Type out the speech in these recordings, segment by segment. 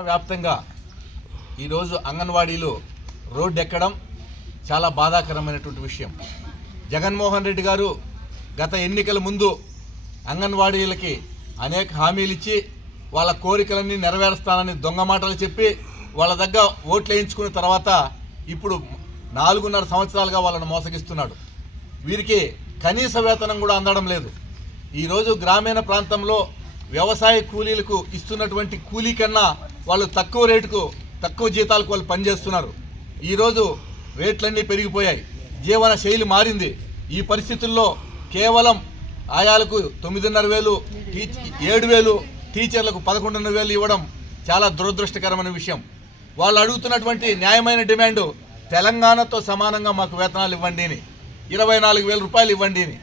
వ్యాప్తంగా ఈరోజు అంగన్వాడీలు రోడ్డు ఎక్కడం చాలా బాధాకరమైనటువంటి విషయం. జగన్మోహన్ రెడ్డి గారు గత ఎన్నికల ముందు అంగన్వాడీలకి అనేక హామీలు ఇచ్చి వాళ్ళ కోరికలన్నీ నెరవేరుస్తానని దొంగ మాటలు చెప్పి వాళ్ళ దగ్గర ఓట్లు వేయించుకున్న తర్వాత ఇప్పుడు నాలుగున్నర సంవత్సరాలుగా వాళ్ళని మోసగిస్తున్నాడు. వీరికి కనీస వేతనం కూడా అందడం లేదు. ఈరోజు గ్రామీణ ప్రాంతంలో వ్యవసాయ కూలీలకు ఇస్తున్నటువంటి కూలీ కన్నా వాళ్ళు తక్కువ రేటుకు తక్కువ జీతాలకు వాళ్ళు పనిచేస్తున్నారు. ఈరోజు రేట్లన్నీ పెరిగిపోయాయి. జీవన శైలి మారింది. ఈ పరిస్థితుల్లో కేవలం ఆయాలకు తొమ్మిదిన్నర వేలు టీచ్ ఏడు వేలు టీచర్లకు పదకొండున్నర వేలు ఇవ్వడం చాలా దురదృష్టకరమైన విషయం. వాళ్ళు అడుగుతున్నటువంటి న్యాయమైన డిమాండ్ తెలంగాణతో సమానంగా మాకు వేతనాలు ఇవ్వండి అని. ఇరవై నాలుగు వేల రూపాయలు ఇవ్వండి అని.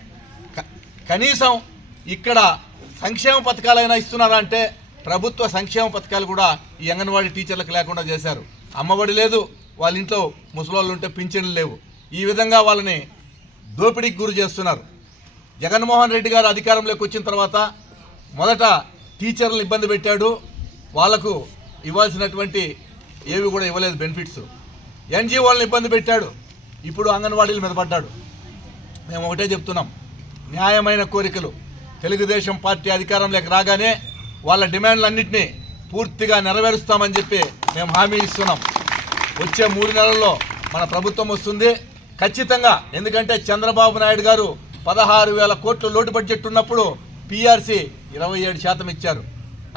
క- కనీసం ఇక్కడ సంక్షేమ పథకాలైనా ఇస్తున్నారా అంటే ప్రభుత్వ సంక్షేమ పథకాలు కూడా ఈ అంగన్వాడీ టీచర్లకు లేకుండా చేశారు. అమ్మఒడి లేదు వాళ్ళ ఇంట్లో ముసలోళ్ళు ఉంటే పింఛన్లు లేవు. ఈ విధంగా వాళ్ళని దోపిడీకి గురి చేస్తున్నారు. జగన్మోహన్ రెడ్డి గారు అధికారంలోకి వచ్చిన తర్వాత మొదట టీచర్లను ఇబ్బంది పెట్టాడు. వాళ్ళకు ఇవ్వాల్సినటువంటి ఏవి కూడా ఇవ్వలేదు బెనిఫిట్స్ ఎన్జిఓలను ఇబ్బంది పెట్టాడు. ఇప్పుడు అంగన్వాడీల మీద పడ్డాడు. మేము ఒకటే చెప్తున్నాం. న్యాయమైన కోరికలు. తెలుగుదేశం పార్టీ అధికారంలోకి రాగానే వాళ్ళ డిమాండ్లన్నింటినీ పూర్తిగా నెరవేరుస్తామని చెప్పి మేము హామీ ఇస్తున్నాం. వచ్చే మూడు నెలల్లో మన ప్రభుత్వం వస్తుంది. ఖచ్చితంగా ఎందుకంటే చంద్రబాబు నాయుడు గారు పదహారు వేల కోట్ల లోటు బడ్జెట్ ఉన్నప్పుడు పీఆర్సీ ఇరవై ఏడు శాతం ఇచ్చారు.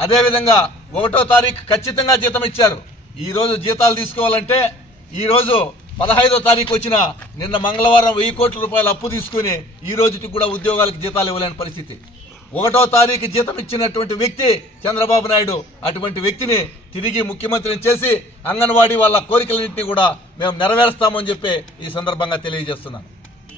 అదేవిధంగా ఒకటో తారీఖు ఖచ్చితంగా జీతం ఇచ్చారు. ఈరోజు జీతాలు తీసుకోవాలంటే ఈరోజు పదహైదో తారీఖు వచ్చిన నిన్న మంగళవారం వెయ్యి కోట్ల రూపాయలు అప్పు తీసుకుని ఈ రోజుకి కూడా ఉద్యోగాలకు జీతాలు ఇవ్వలేని పరిస్థితి. ఒకటో తారీఖు జీతం ఇచ్చినటువంటి వ్యక్తి చంద్రబాబు నాయుడు. అటువంటి వ్యక్తిని తిరిగి ముఖ్యమంత్రిని చేసి అంగన్వాడీ వాళ్ళ కోరికలన్నింటినీ కూడా మేము నెరవేరుస్తామని చెప్పి ఈ సందర్భంగా తెలియజేస్తున్నాను.